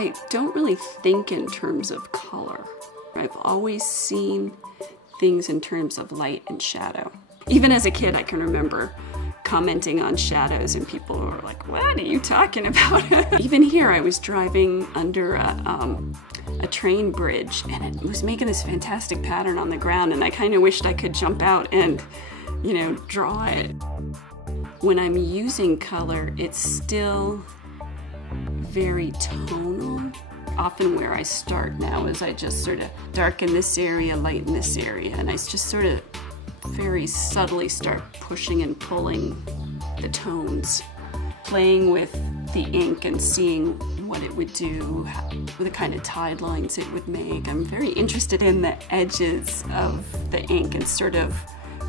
I don't really think in terms of color. I've always seen things in terms of light and shadow. Even as a kid, I can remember commenting on shadows and people were like, what are you talking about? Even here, I was driving under a train bridge and it was making this fantastic pattern on the ground, and I kind of wished I could jump out and, you know, draw it. When I'm using color, it's still very tonal. Often where I start now is I just sort of darken this area, lighten this area, and I just sort of very subtly start pushing and pulling the tones. Playing with the ink and seeing what it would do, the kind of tide lines it would make. I'm very interested in the edges of the ink and sort of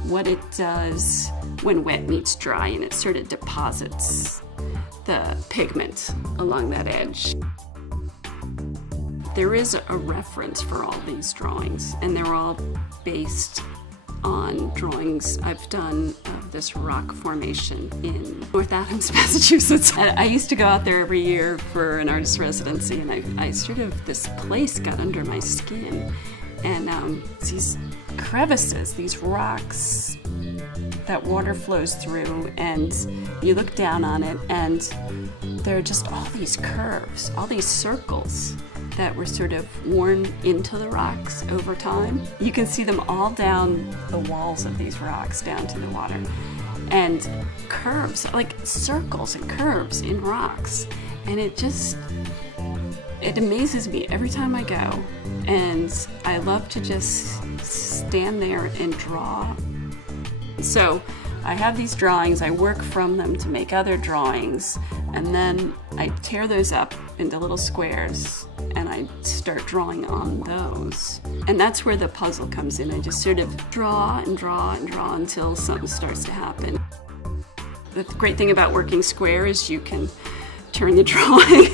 what it does when wet meets dry, and it sort of deposits the pigment along that edge. There is a reference for all these drawings, and they're all based on drawings I've done of this rock formation in North Adams, Massachusetts. I used to go out there every year for an artist residency, and I sort of, this place got under my skin. And these crevices, these rocks that water flows through, and you look down on it and there are just all these curves, all these circles that were sort of worn into the rocks over time. You can see them all down the walls of these rocks down to the water. And curves, like circles and curves in rocks. And it amazes me every time I go. And I love to just stand there and draw. So I have these drawings, I work from them to make other drawings, and then I tear those up into little squares and I start drawing on those. And that's where the puzzle comes in. I just sort of draw and draw and draw until something starts to happen. The great thing about working square is you can turn the drawing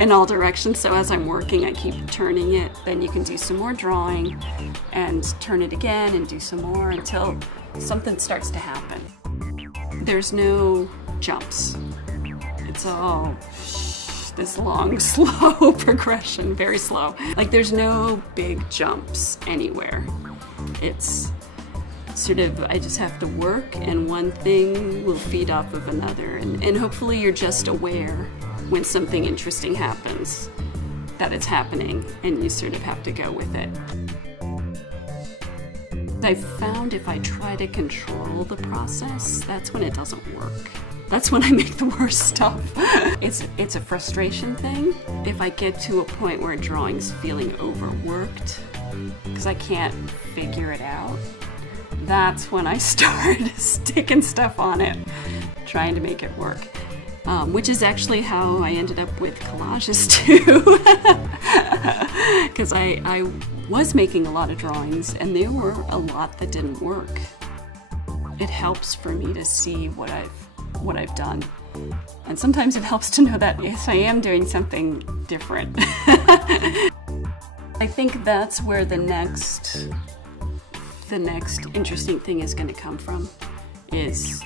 in all directions. So as I'm working, I keep turning it. Then you can do some more drawing and turn it again and do some more until something starts to happen. There's no jumps. It's all this long, slow progression, very slow. Like there's no big jumps anywhere. It's sort of, I just have to work and one thing will feed off of another. And hopefully you're just aware when something interesting happens that it's happening and you sort of have to go with it. I've found if I try to control the process, that's when it doesn't work. That's when I make the worst stuff. It's a frustration thing. If I get to a point where a drawing's feeling overworked, because I can't figure it out, that's when I start sticking stuff on it, trying to make it work. Which is actually how I ended up with collages too. Because I was making a lot of drawings and there were a lot that didn't work. It helps for me to see what I've done. And sometimes it helps to know that, yes, I am doing something different. I think that's where the next interesting thing is going to come from, is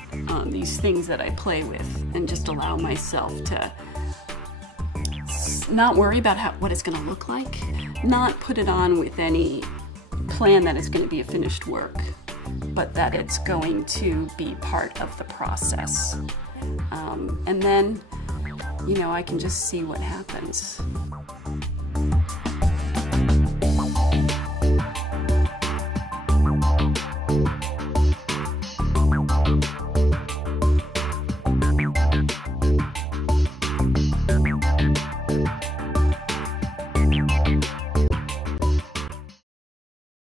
these things that I play with and just allow myself to not worry about what it's going to look like, not put it on with any plan that it's going to be a finished work, but that it's going to be part of the process. And then, you know, I can just see what happens.